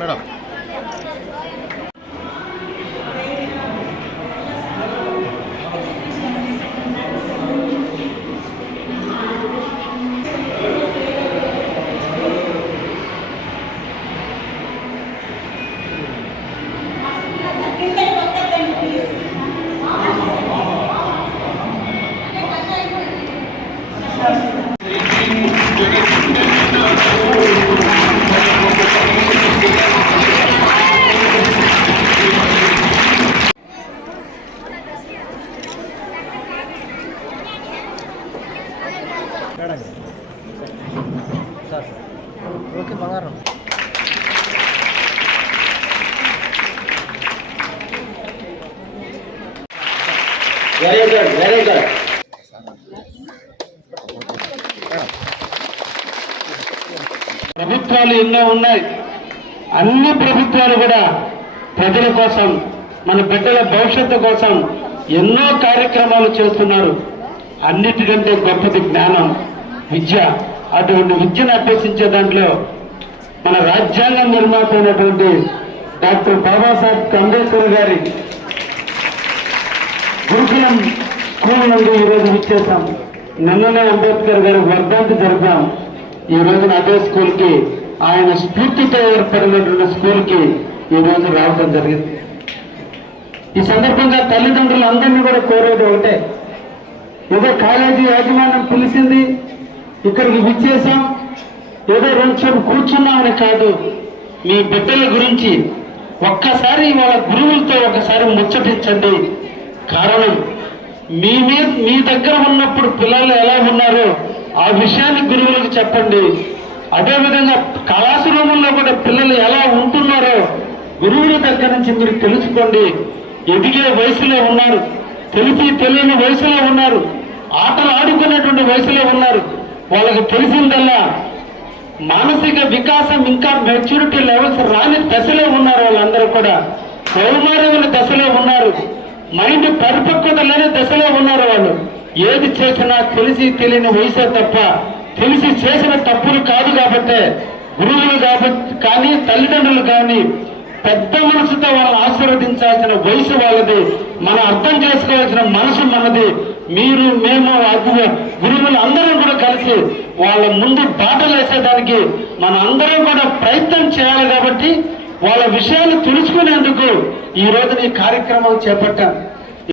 Madam okay బంగారం very good very good. ప్రభుత్వాలు ఎన్నో ఉన్నాయి. అన్ని ప్రభుత్వాలు కూడా ప్రజల కోసం, మన బిడ్డల భవిష్యత్తు కోసం ఎన్నో కార్యక్రమాలు చేస్తున్నారు. అన్నిటికంటే గొప్పది జ్ఞానం, విద్య. అటువంటి విద్యను అభ్యసించే దాంట్లో మన రాజ్యాంగ నిర్మాత అయినటువంటి డాక్టర్ బాబాసాహెబ్ అంబేద్కర్ గారి గురుకులం స్కూల్ నుండి ఈరోజు విచ్చేసాం. నిన్ననే అంబేద్కర్ గారి వర్ధంతి జరిపాం. ఈ రోజున అదే స్కూల్కి, ఆయన స్ఫూర్తితో ఏర్పడినటువంటి స్కూల్కి ఈరోజు రావడం జరిగింది. ఈ సందర్భంగా తల్లిదండ్రులు అందరినీ కూడా కోరేది ఒకటే, ఏదో కాలేజీ యాజమాన్యం పిలిచింది, ఇక్కడికి విచ్చేసాం, ఏదో కొంచెం కూర్చున్నామని కాదు. మీ బిడ్డల గురించి ఒక్కసారి వాళ్ళ గురువులతో ఒకసారి ముచ్చటించండి. కారణం, మీ దగ్గర ఉన్నప్పుడు పిల్లలు ఎలా ఉన్నారో ఆ విషయాన్ని గురువులకు చెప్పండి. అదేవిధంగా క్లాస్ రూముల్లో కూడా పిల్లలు ఎలా ఉంటున్నారో గురువుల దగ్గర నుంచి మీరు తెలుసుకోండి. ఎదిగే వయసులో ఉన్నారు, తెలిసి తెలియని వయసులో ఉన్నారు, ఆటలు ఆడుకునేటువంటి వయసులో ఉన్నారు. వాళ్ళకి తెలిసిందల్లా మానసిక వికాసం, ఇంకా మెచ్యూరిటీ లెవెల్స్ రాని దశలో ఉన్నారు. వాళ్ళందరూ కూడా కౌమారమైన దశలో ఉన్నారు, మైండ్ పరిపక్వత లేని దశలో ఉన్నారు. వాళ్ళు ఏది చేసినా తెలిసి తెలియని వయసే తప్ప తెలిసి చేసిన తప్పులు కాదు. కాబట్టే గురువులు కానీ తల్లిదండ్రులు కానీ పెద్ద మనసుతో వాళ్ళని ఆశీర్వదించాల్సిన వయసు వాళ్ళది. మనం అర్థం చేసుకోవాల్సిన మనసు మనది. మీరు, మేము, గురువులు అందరం కూడా కలిసి వాళ్ళ ముందు బాటలు వేసేదానికి మన అందరం కూడా ప్రయత్నం చేయాలి. కాబట్టి వాళ్ళ విషయాలు తెలుసుకునేందుకు ఈ రోజున ఈ కార్యక్రమం చేపట్టాం.